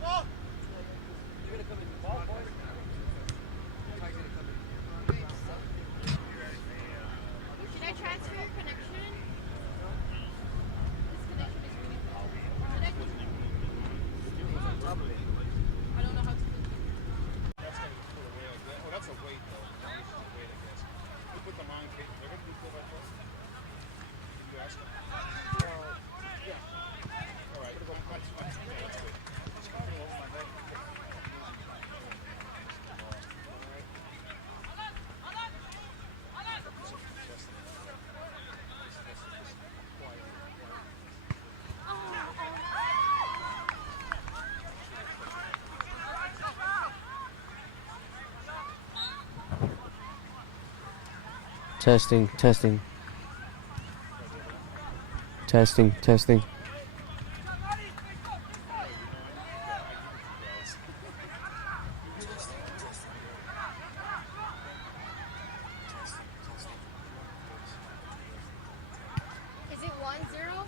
Should I transfer your connection? This connection is really bad. I don't know how to do it. That's how you put away like that. Oh, that's a weight though. This is a weight, I guess. You put the mine case. They're going to be cool like this. Did you ask them? Yeah. All right. That's fine. Yeah, that's good. Just come over my head. Testing, testing. Testing, testing. Is it 1-0?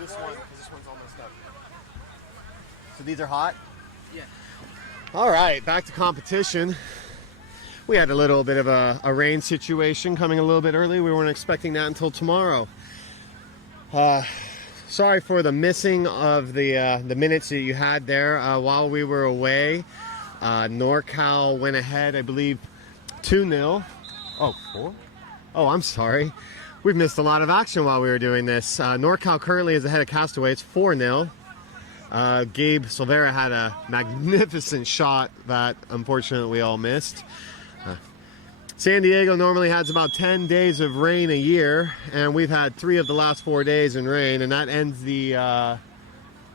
This one, because this one's all messed up. So these are hot? Yeah. All right, back to competition. We had a little bit of a rain situation coming a little bit early. We weren't expecting that until tomorrow. Sorry for the missing of the minutes that you had there while we were away. Norcal went ahead, I believe, 2-0. Oh, 4? Oh, I'm sorry. We've missed a lot of action while we were doing this. Norcal currently is ahead of Castaways, 4-0. Gabe Silvera had a magnificent shot that unfortunately we all missed. San Diego normally has about 10 days of rain a year, and we've had 3 of the last 4 days in rain, and that ends the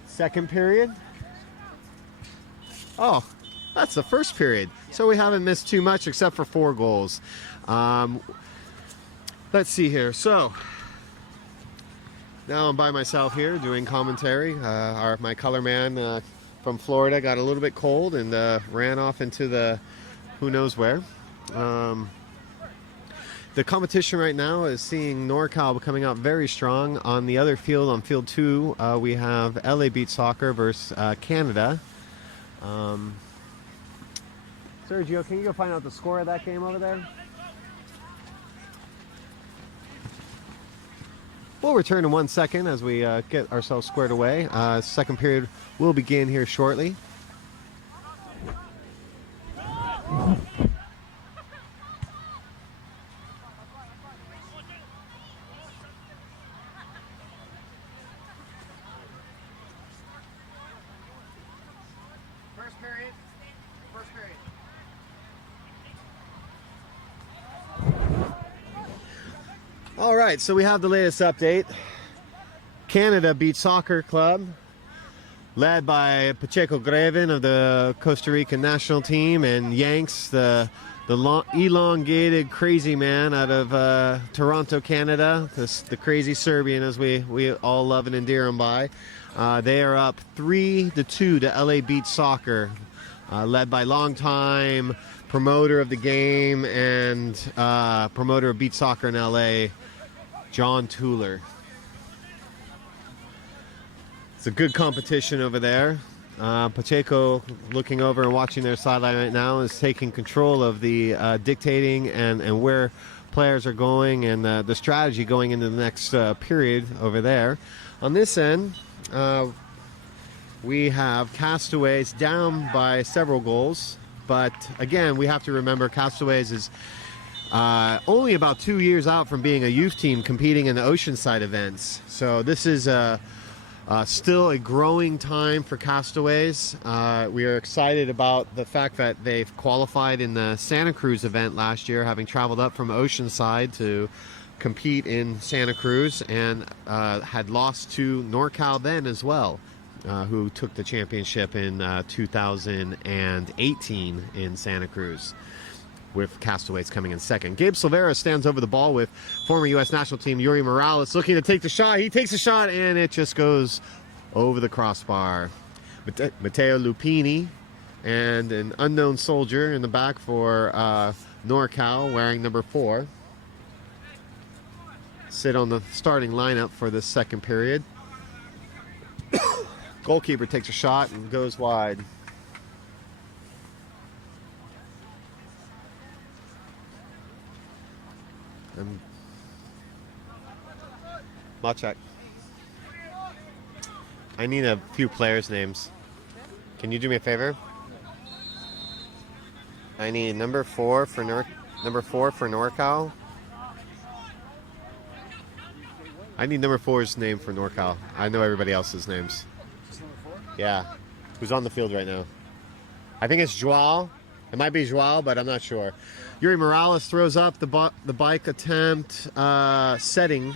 second period. Oh, that's the first period. So we haven't missed too much except for 4 goals. Let's see here. So now I'm by myself here doing commentary. My color man from Florida got a little bit cold and ran off into the who knows where. The competition right now is seeing Norcal coming out very strong. On the other field, on field 2, we have LA Beach Soccer versus Canada. Sergio, can you go find out the score of that game over there? We'll return in 1 second as we get ourselves squared away. Second period will begin here shortly. First period. First period. All right, so we have the latest update. Canada Beach Soccer Club, led by Pacheco Greven of the Costa Rican national team, and Yanks, the elongated crazy man out of Toronto, Canada, the crazy Serbian, as we all love and endear him by. They are up 3-2 to LA Beach Soccer, led by longtime promoter of the game and promoter of beach soccer in LA, John Tuller. It's a good competition over there. Pacheco, looking over and watching their sideline right now, is taking control of the dictating and where players are going and the strategy going into the next period over there. On this end, we have Castaways down by several goals. But again, we have to remember Castaways is only about 2 years out from being a youth team competing in the Oceanside events. So this is still a growing time for Castaways. We are excited about the fact that they've qualified in the Santa Cruz event last year, having traveled up from Oceanside to compete in Santa Cruz, and had lost to Norcal then as well, who took the championship in 2018 in Santa Cruz, with Castaways coming in second. Gabe Silvera stands over the ball with former U.S. national team Yuri Morales looking to take the shot. He takes a shot and it just goes over the crossbar. Matteo Lupini and an unknown soldier in the back for Norcal wearing number 4 sit on the starting lineup for this second period. Goalkeeper takes a shot and goes wide. Machak. I need a few players' names. Can you do me a favor? I need number 4 for Norcal. I need number 4's name for Norcal. I know everybody else's names. Just number 4? Yeah. Who's on the field right now? I think it's Joao. It might be Joao, but I'm not sure. Yuri Morales throws up the bike attempt setting.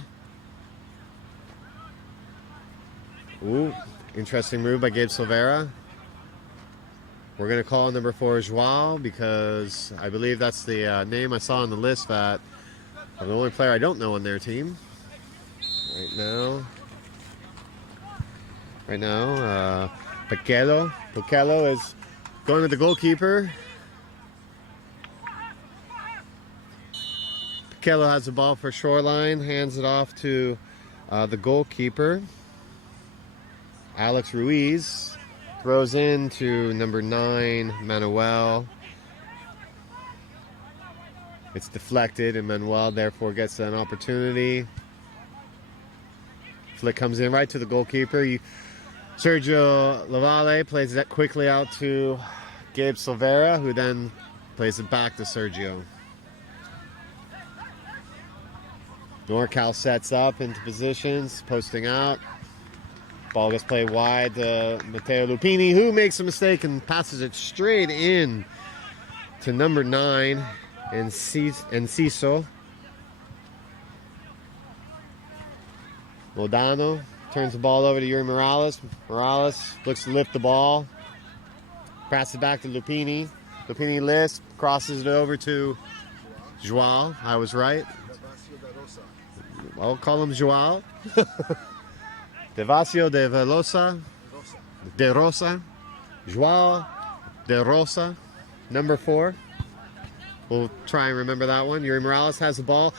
Ooh, interesting move by Gabe Silvera. We're going to call number 4 Joao because I believe that's the name I saw on the list that I'm the only player I don't know on their team. Right now, Pekelo is going to the goalkeeper. Pekelo has the ball for Shoreline, hands it off to the goalkeeper. Alex Ruiz throws in to number 9, Manuel. It's deflected, and Manuel therefore gets an opportunity. Flick comes in right to the goalkeeper. Sergio Lavalle plays that quickly out to Gabe Silvera, who then plays it back to Sergio. Norcal sets up into positions, posting out. Ball gets played wide to Matteo Lupini, who makes a mistake and passes it straight in to number 9, Enciso. Modano turns the ball over to Yuri Morales. Morales looks to lift the ball. Passes it back to Lupini. Lupini lifts, crosses it over to Joao. I was right. I'll call him Joao. Devasio de Velosa. De Rosa. Joao de Rosa. Number 4. We'll try and remember that one. Yuri Morales has the ball.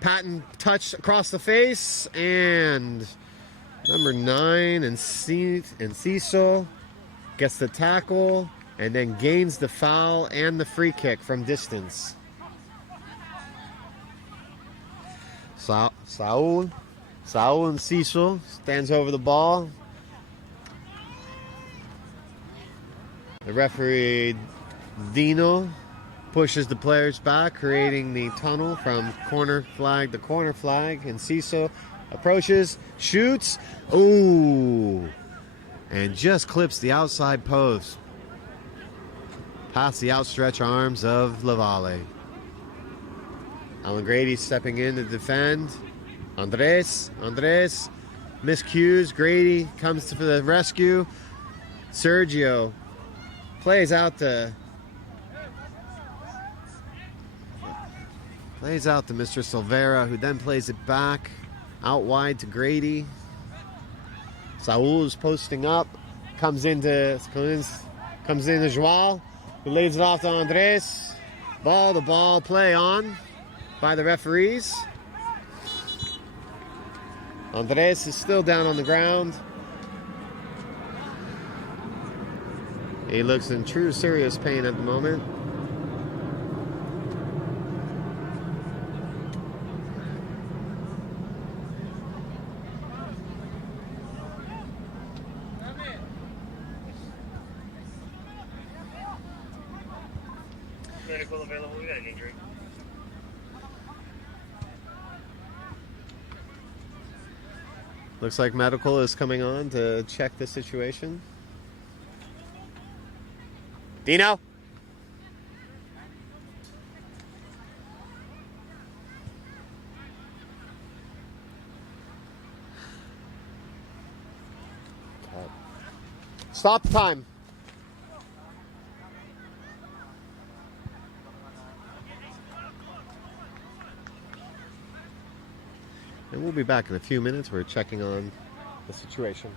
Patton touched across the face, and number 9, Enciso gets the tackle and then gains the foul and the free kick from distance. Saul Enciso stands over the ball. The referee Dino pushes the players back, creating the tunnel from corner flag to corner flag. Enciso approaches, shoots, ooh, and just clips the outside post past the outstretched arms of Lavalle. Alan Grady stepping in to defend. Andres miscues. Grady comes to the rescue. Sergio plays out to Mr. Silvera, who then plays it back out wide to Grady. Saul is posting up, comes into Joao, who lays it off to Andres. The ball play on by the referees. Andres is still down on the ground. He looks in true serious pain at the moment. medical available. We got an injury. Looks like medical is coming on to check the situation. Dino? Stop the time. And we'll be back in a few minutes. We're checking on the situation.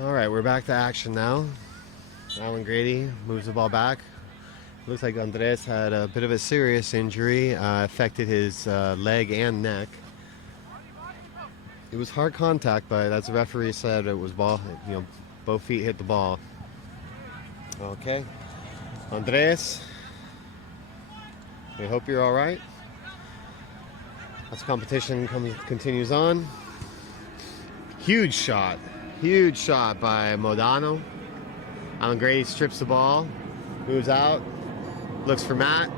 All right, we're back to action now. Alan Grady moves the ball back. Looks like Andres had a bit of a serious injury, affected his leg and neck. It was hard contact, but as the referee said, it was ball. You know, both feet hit the ball. Okay, Andres, we hope you're all right. As competition continues on, huge shot by Modano. Alan Grady strips the ball, moves out, looks for Matt.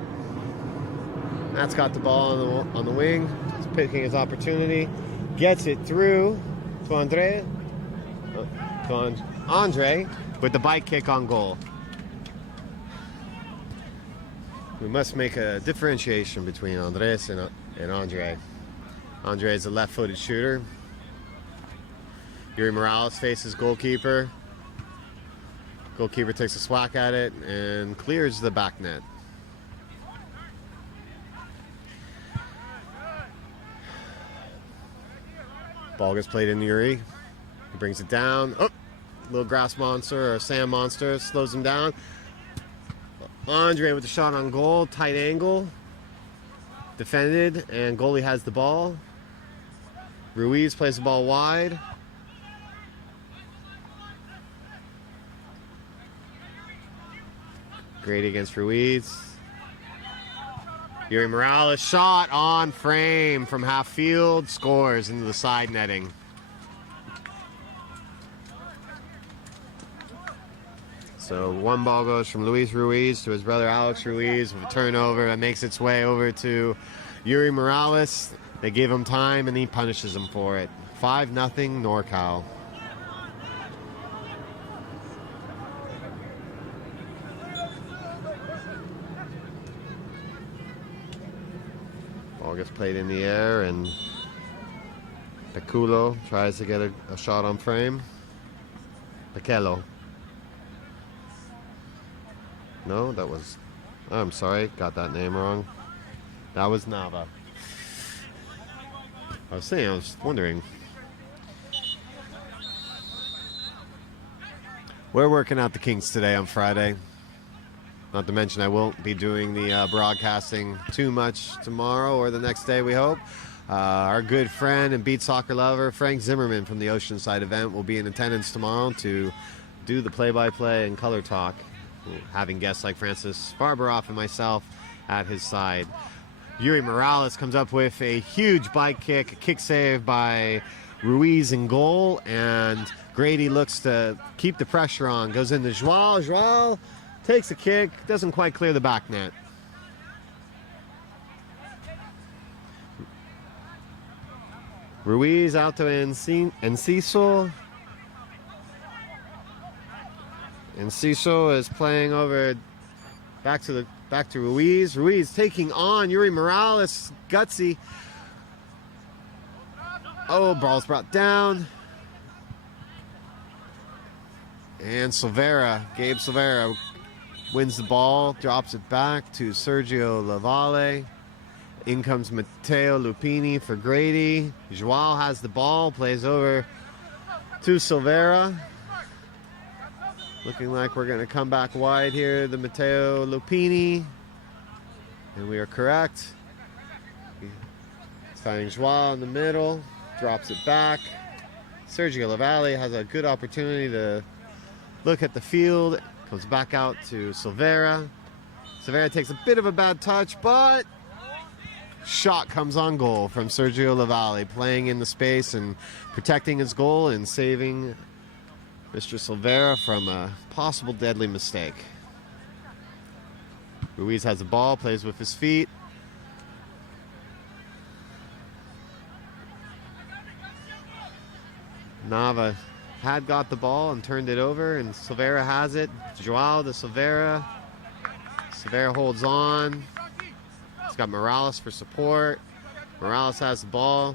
Matt's got the ball on the wing. He's picking his opportunity. Gets it through to Andre with the bike kick on goal. We must make a differentiation between Andres and Andre. Andre is a left-footed shooter. Yuri Morales faces goalkeeper. Goalkeeper takes a swat at it and clears the back net. Ball gets played in Yuri. He brings it down. Oh, little grass monster or sand monster slows him down. Andre with the shot on goal, tight angle. Defended, and goalie has the ball. Ruiz plays the ball wide. Grady against Ruiz. Yuri Morales shot on frame from half field, scores into the side netting. So one ball goes from Luis Ruiz to his brother Alex Ruiz with a turnover that makes its way over to Yuri Morales. They give him time and he punishes him for it. 5-0 Norcal. Ball gets played in the air and Peculo tries to get a shot on frame. Pequelo. No, that was... I'm sorry, got that name wrong. That was Nava. I was wondering. We're working out the kinks today on Friday. Not to mention I won't be doing the broadcasting too much tomorrow or the next day, we hope. Our good friend and beach soccer lover, Frank Zimmerman from the Oceanside event, will be in attendance tomorrow to do the play-by-play and color talk, having guests like Francis Barbaroff and myself at his side. Yuri Morales comes up with a huge bike kick, a kick save by Ruiz in goal, and Grady looks to keep the pressure on. Goes into Joao. Joao takes a kick, doesn't quite clear the back net. Ruiz out to Enciso. Enciso is playing over back to Ruiz. Ruiz taking on Yuri Morales. Gutsy. Oh, ball's brought down. And Gabe Silvera wins the ball, drops it back to Sergio Lavalle. In comes Matteo Lupini for Grady. Joao has the ball, plays over to Silvera. Looking like we're going to come back wide here, the Matteo Lupini. And we are correct. Finding Joao in the middle, drops it back. Sergio Lavalle has a good opportunity to look at the field. Comes back out to Silvera. Silvera takes a bit of a bad touch, but shot comes on goal from Sergio Lavalle, playing in the space and protecting his goal and saving Mr. Silvera from a possible deadly mistake. Ruiz has the ball, plays with his feet. Nava had got the ball and turned it over, and Silvera has it. Joao to Silvera. Silvera holds on. He's got Morales for support. Morales has the ball.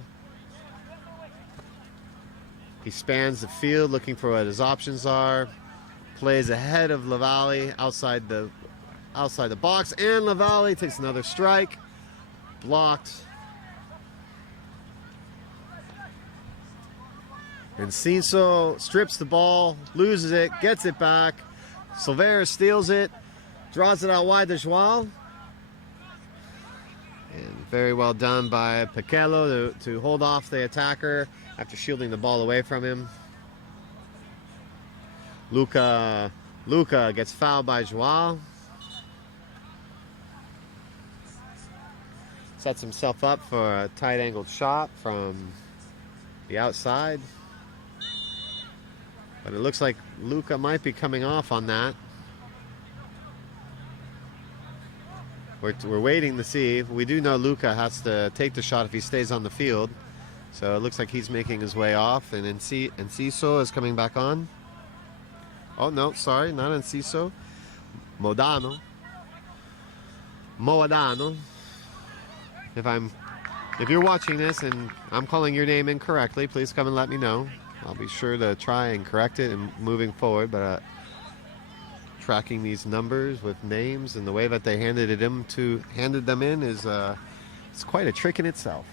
He spans the field looking for what his options are. Plays ahead of Lavalle outside the box, and Lavalle takes another strike. Blocked. Enciso strips the ball, loses it, gets it back. Silvera steals it, draws it out wide to Joao. And very well done by Pequelo to hold off the attacker after shielding the ball away from him. Luca gets fouled by Joao. Sets himself up for a tight angled shot from the outside. But it looks like Luca might be coming off on that. We're waiting to see. We do know Luca has to take the shot if he stays on the field. So it looks like he's making his way off. And Enciso is coming back on. Oh, no, sorry, not Enciso. Moadano. If you're watching this and I'm calling your name incorrectly, please come and let me know. I'll be sure to try and correct it and moving forward, but tracking these numbers with names and the way that they handed them in is it's quite a trick in itself.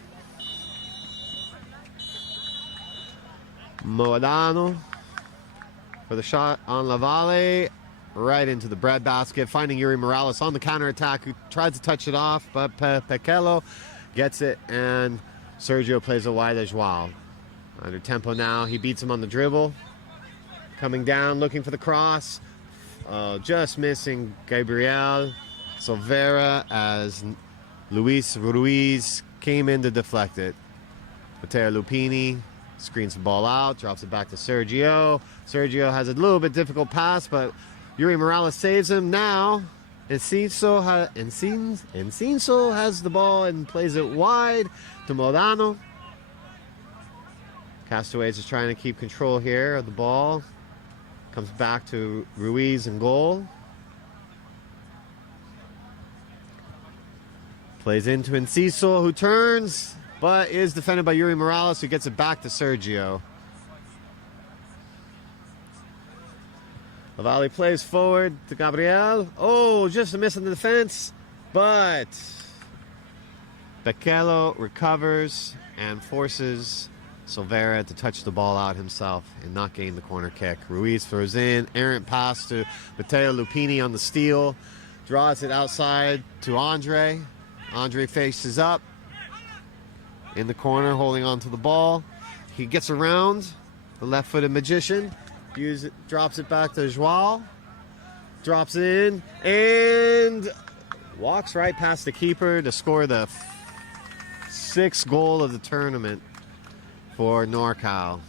Moadano for the shot on Lavalle, right into the breadbasket, finding Yuri Morales on the counterattack, who tries to touch it off, but Pequelo gets it, and Sergio plays it wide as Joao. Under tempo now, he beats him on the dribble. Coming down, looking for the cross. Just missing Gabriel Silvera as Luis Ruiz came in to deflect it. Matteo Lupini screens the ball out, drops it back to Sergio. Sergio has a little bit difficult pass, but Yuri Morales saves him. Now, Enciso has the ball and plays it wide to Moadano. Castaways is trying to keep control here of the ball. Comes back to Ruiz in goal. Plays into Enciso, who turns but is defended by Yuri Morales, who gets it back to Sergio. Lavallee plays forward to Gabriel. Oh, just a miss in the defense, but Bekele recovers and forces Silvera to touch the ball out himself and not gain the corner kick. Ruiz throws in, errant pass to Matteo Lupini on the steal, draws it outside to Andre. Andre faces up in the corner, holding on to the ball. He gets around the left-footed magician, drops it back to Joao, drops it in, and walks right past the keeper to score the sixth goal of the tournament for Norcal.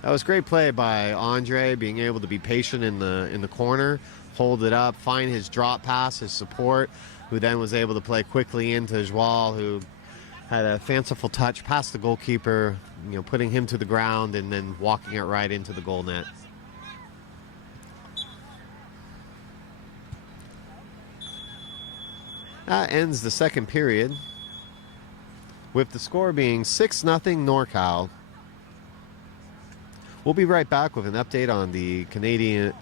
That was great play by Andre, being able to be patient in the corner, hold it up, find his drop pass, his support, who then was able to play quickly into Joao, who had a fanciful touch past the goalkeeper, putting him to the ground and then walking it right into the goal net. That ends the second period, with the score being 6-0 Norcal. We'll be right back with an update on the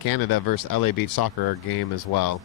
Canada versus LA Beach Soccer game as well.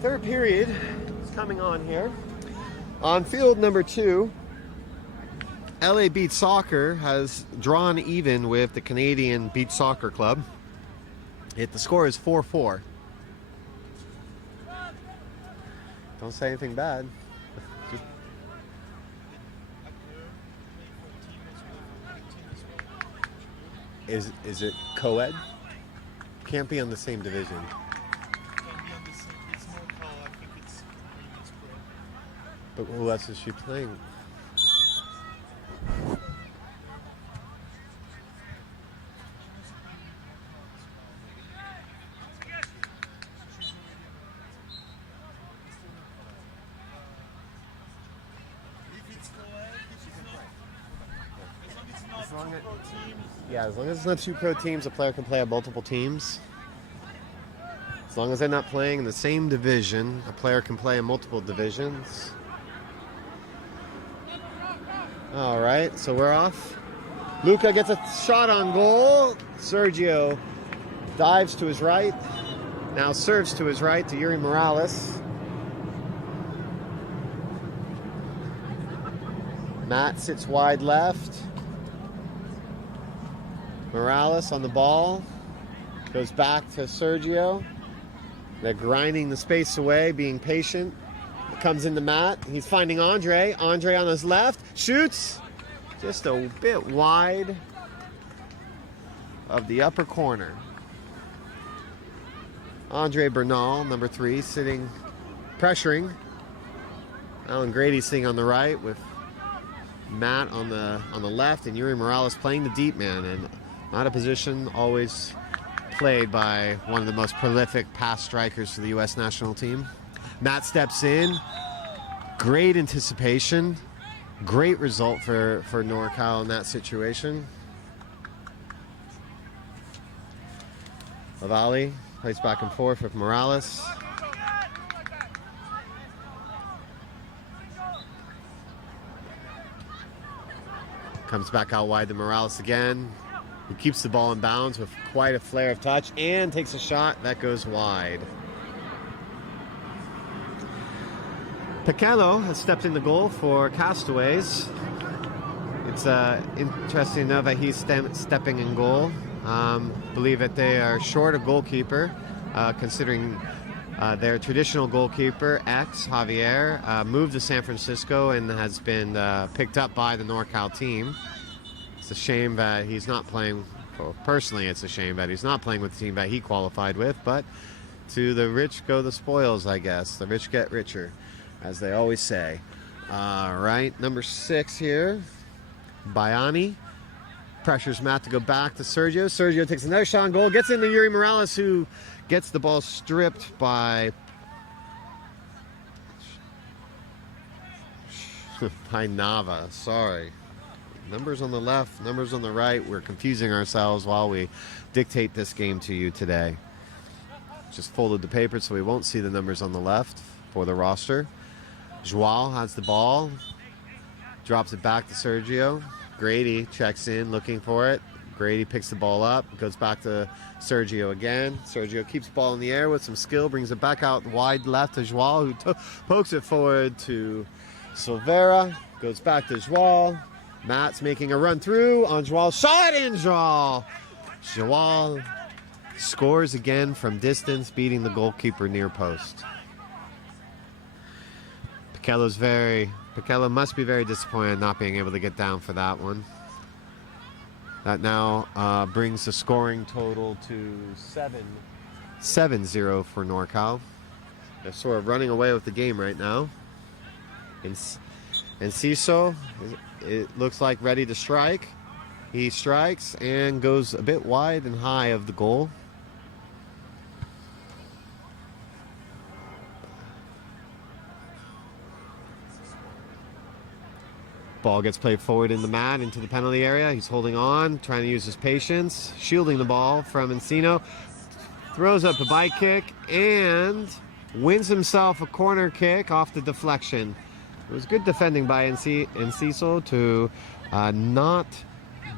Third period is coming on here. On field number 2, LA Beach Soccer has drawn even with the Canadian Beach Soccer Club. The score is 4-4. Don't say anything bad. Is it co-ed? Can't be on the same division. But who else is she playing? As long as it's not two pro teams, a player can play on multiple teams. As long as they're not playing in the same division, a player can play in multiple divisions. All right, so we're off. Luca gets a shot on goal. Sergio dives to his right. Now serves to his right to Yuri Morales. Matt sits wide left. Morales on the ball. Goes back to Sergio. They're grinding the space away, being patient. Comes into Matt. He's finding Andre. Andre on his left. Shoots. Just a bit wide of the upper corner. Andre Bernal, number 3, sitting, pressuring. Alan Grady's sitting on the right with Matt on the left, and Yuri Morales playing the deep man, and not a position always played by one of the most prolific pass strikers for the U.S. national team. Matt steps in. Great anticipation. Great result for Norcal in that situation. Lavallee plays back and forth with Morales. Comes back out wide to Morales again. He keeps the ball in bounds with quite a flare of touch and takes a shot that goes wide. Pichello has stepped in the goal for Castaways. It's interesting to know that he's stepping in goal. Believe that they are short a goalkeeper, considering their traditional goalkeeper, Javier, moved to San Francisco and has been picked up by the Norcal team. It's a shame that he's not playing, well, personally it's a shame that he's not playing with the team that he qualified with, but to the rich go the spoils, I guess. The rich get richer, as they always say. All right, number 6 here, Bayani. Pressures Matt to go back to Sergio. Sergio takes another shot on goal, gets into Yuri Morales, who gets the ball stripped by Nava. Sorry. Numbers on the left, numbers on the right. We're confusing ourselves while we dictate this game to you today. Just folded the paper so we won't see the numbers on the left for the roster. Joao has the ball, drops it back to Sergio. Grady checks in, looking for it. Grady picks the ball up, goes back to Sergio again. Sergio keeps the ball in the air with some skill, brings it back out wide left to Joao, who pokes it forward to Silvera. Goes back to Joao. Matt's making a run through on Joao. Shot in Joao. Joao scores again from distance, beating the goalkeeper near post. Pichello must be very disappointed not being able to get down for that one. That now brings the scoring total to 7-0 for Norcal. They're sort of running away with the game right now. And Ciso, it looks like ready to strike. He strikes and goes a bit wide and high of the goal. Ball gets played forward in the mat into the penalty area. He's holding on, trying to use his patience, shielding the ball from Encino. Throws up a bike kick and wins himself a corner kick off the deflection. It was good defending by Enciso to not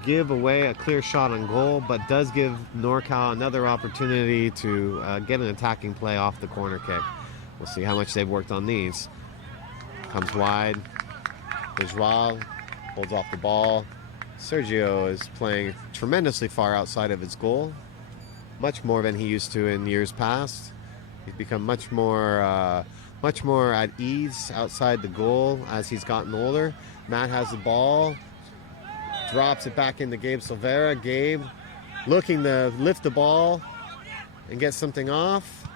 give away a clear shot on goal, but does give Norcal another opportunity to get an attacking play off the corner kick. We'll see how much they've worked on these. Comes wide. Joao holds off the ball. Sergio is playing tremendously far outside of his goal, much more than he used to in years past. He's become much more at ease outside the goal as he's gotten older. Matt has the ball, drops it back into Gabe Silvera. Gabe looking to lift the ball and get something off.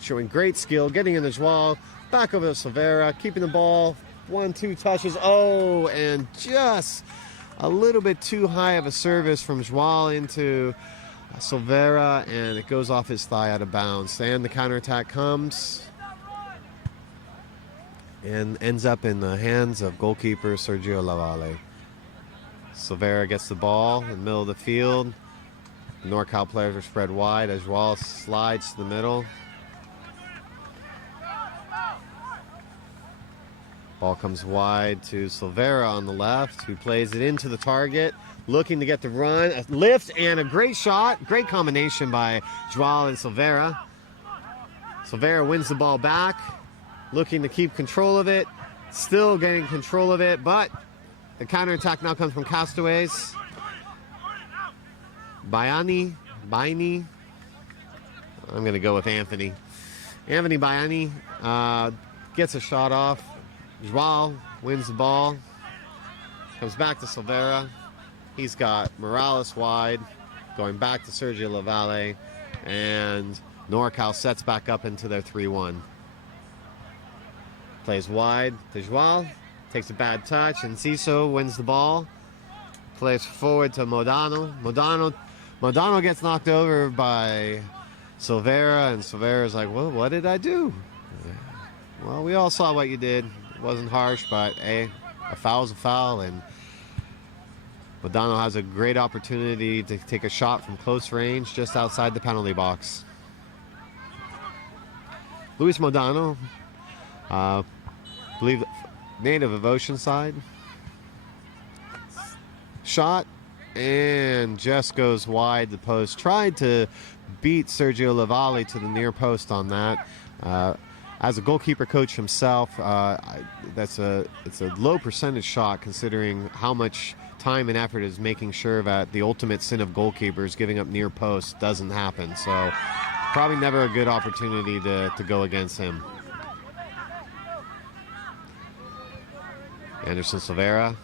Showing great skill, getting in the Joao. Back over to Silvera, keeping the ball, 1-2 touches. Oh, and just a little bit too high of a service from Joao into Silvera, and it goes off his thigh out of bounds. And the counterattack comes and ends up in the hands of goalkeeper Sergio Lavallee. Silvera gets the ball in the middle of the field, The Norcal players are spread wide as Joao slides to the middle. Ball comes wide to Silveira on the left, who plays it into the target, looking to get the run, a lift, and a great shot. Great combination by Joao and Silveira. Silveira wins the ball back, looking to keep control of it, still getting control of it, but the counterattack now comes from Castaways. Baini, I'm going to go with Anthony. Anthony Baini gets a shot off. Joao wins the ball, comes back to Silveira. He's got Morales wide, going back to Sergio Lavalle, and Norcal sets back up into their 3-1. Plays wide to Joao, takes a bad touch, and Ciso wins the ball. Plays forward to Modano. Modano gets knocked over by Silveira, and Silveira's like, well, what did I do? Well, we all saw what you did. It wasn't harsh, but a foul's a foul, and Modano has a great opportunity to take a shot from close range just outside the penalty box. Luis Modano, I believe native of Oceanside. Shot and just goes wide the post. Tried to beat Sergio Lavalle to the near post on that. As a goalkeeper coach himself, it's a low percentage shot considering how much time and effort is making sure that the ultimate sin of goalkeepers, giving up near post, doesn't happen. So probably never a good opportunity to go against him. Anderson Silveira,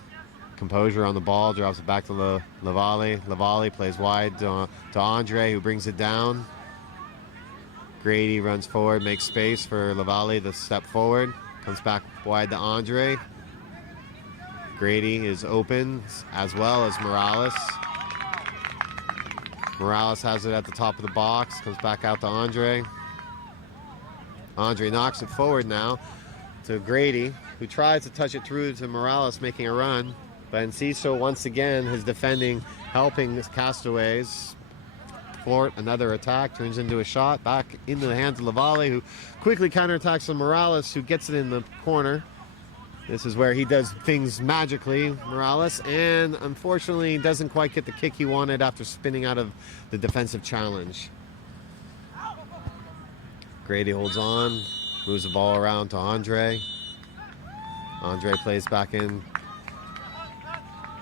composure on the ball, drops it back to Lavalle. Lavalle plays wide to Andre, who brings it down. Grady runs forward, makes space for Lavalle to step forward. Comes back wide to Andre. Grady is open, as well as Morales. Morales has it at the top of the box. Comes back out to Andre. Andre knocks it forward now to Grady, who tries to touch it through to Morales, making a run. But Enciso, once again, his defending, helping Castaways thwart another attack, turns into a shot back into the hands of Lavalle, who quickly counterattacks on Morales, who gets it in the corner. This is where he does things magically, Morales, and unfortunately doesn't quite get the kick he wanted after spinning out of the defensive challenge. Grady holds on, moves the ball around to Andre. Andre plays back in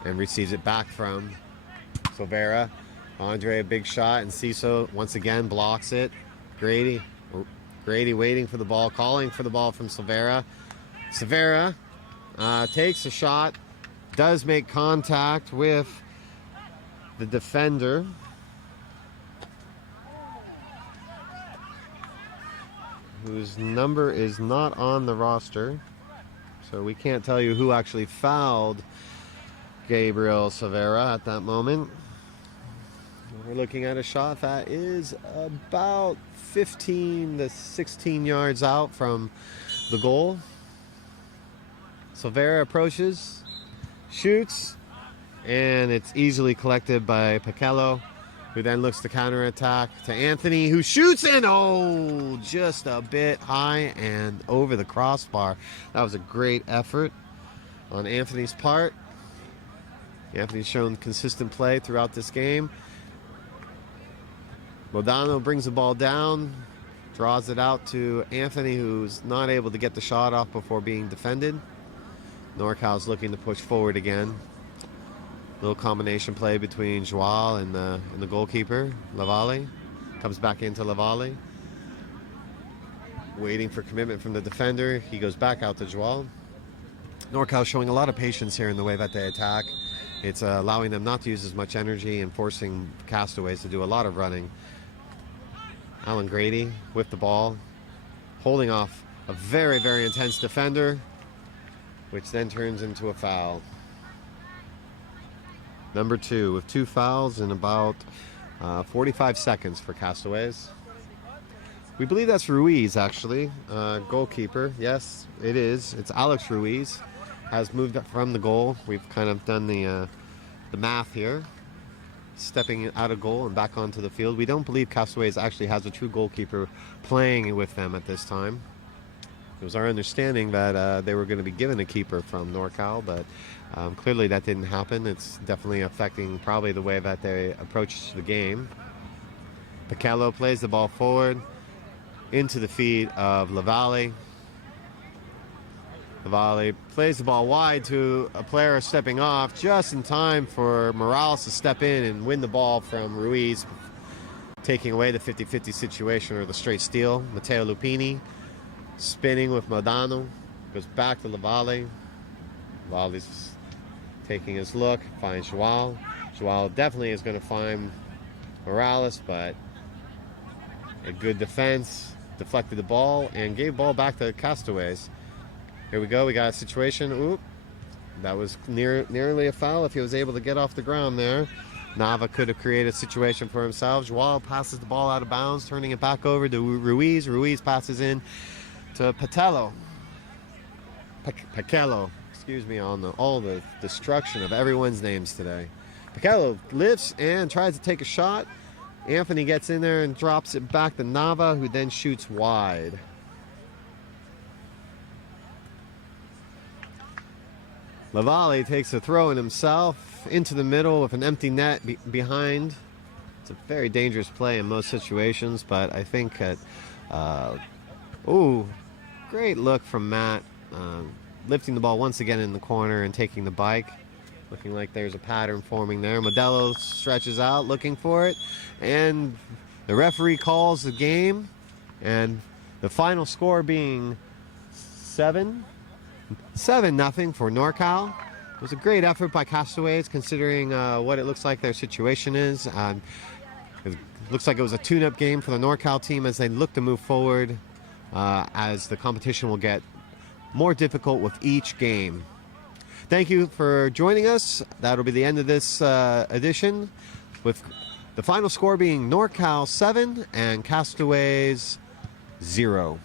and receives it back from Silveira. Andre, a big shot, and Ciso once again blocks it. Grady waiting for the ball, calling for the ball from Silveira. Silveira takes a shot, does make contact with the defender. Whose number is not on the roster. So we can't tell you who actually fouled Gabriel Silveira at that moment. We're looking at a shot that is about 15 to 16 yards out from the goal. Silveira approaches, shoots, and it's easily collected by Pacello, who then looks to counterattack to Anthony, who shoots, and just a bit high and over the crossbar. That was a great effort on Anthony's part. Anthony's shown consistent play throughout this game. Modano brings the ball down, draws it out to Anthony, who's not able to get the shot off before being defended. Norcal's looking to push forward again. Little combination play between Joao and the goalkeeper, Lavalle. Comes back into Lavalle. Waiting for commitment from the defender. He goes back out to Joao. Norcal showing a lot of patience here in the way that they attack. It's allowing them not to use as much energy and forcing Castaways to do a lot of running. Alan Grady with the ball, holding off a very, very intense defender, which then turns into a foul. Number 2 with 2 fouls in about 45 seconds for Castaways. We believe that's Ruiz, actually, goalkeeper. Yes, it is. It's Alex Ruiz. Has moved up from the goal. We've kind of done the math here. stepping out of goal and back onto the field. We don't believe Castaways actually has a true goalkeeper playing with them at this time. It was our understanding that they were going to be given a keeper from Norcal, but clearly that didn't happen. It's definitely affecting probably the way that they approach the game. Picello plays the ball forward into the feet of Lavalle. Lavalle plays the ball wide to a player stepping off just in time for Morales to step in and win the ball from Ruiz, taking away the 50-50 situation or the straight steal. Matteo Lupini spinning with Modano, goes back to Lavalle. Lavalle's taking his look, finds Joao. Joao definitely is going to find Morales, but a good defense, deflected the ball and gave ball back to Castaways. Here we go, we got a situation. Oop, that was nearly a foul if he was able to get off the ground there. Nava could have created a situation for himself. Joao passes the ball out of bounds, turning it back over to Ruiz. Ruiz passes in to Picello. Picello, excuse me, on all the destruction of everyone's names today. Picello lifts and tries to take a shot. Anthony gets in there and drops it back to Nava, who then shoots wide. Lavalle takes a throw in himself into the middle with an empty net behind. It's a very dangerous play in most situations, but I think that, great look from Matt, lifting the ball once again in the corner and taking the bike. Looking like there's a pattern forming there. Modelo stretches out looking for it, and the referee calls the game, and the final score being 7-0 for Norcal. It was a great effort by Castaways considering what it looks like their situation is. It looks like it was a tune-up game for the Norcal team as they look to move forward as the competition will get more difficult with each game. Thank you for joining us. That'll be the end of this edition, with the final score being Norcal 7 and Castaways 0.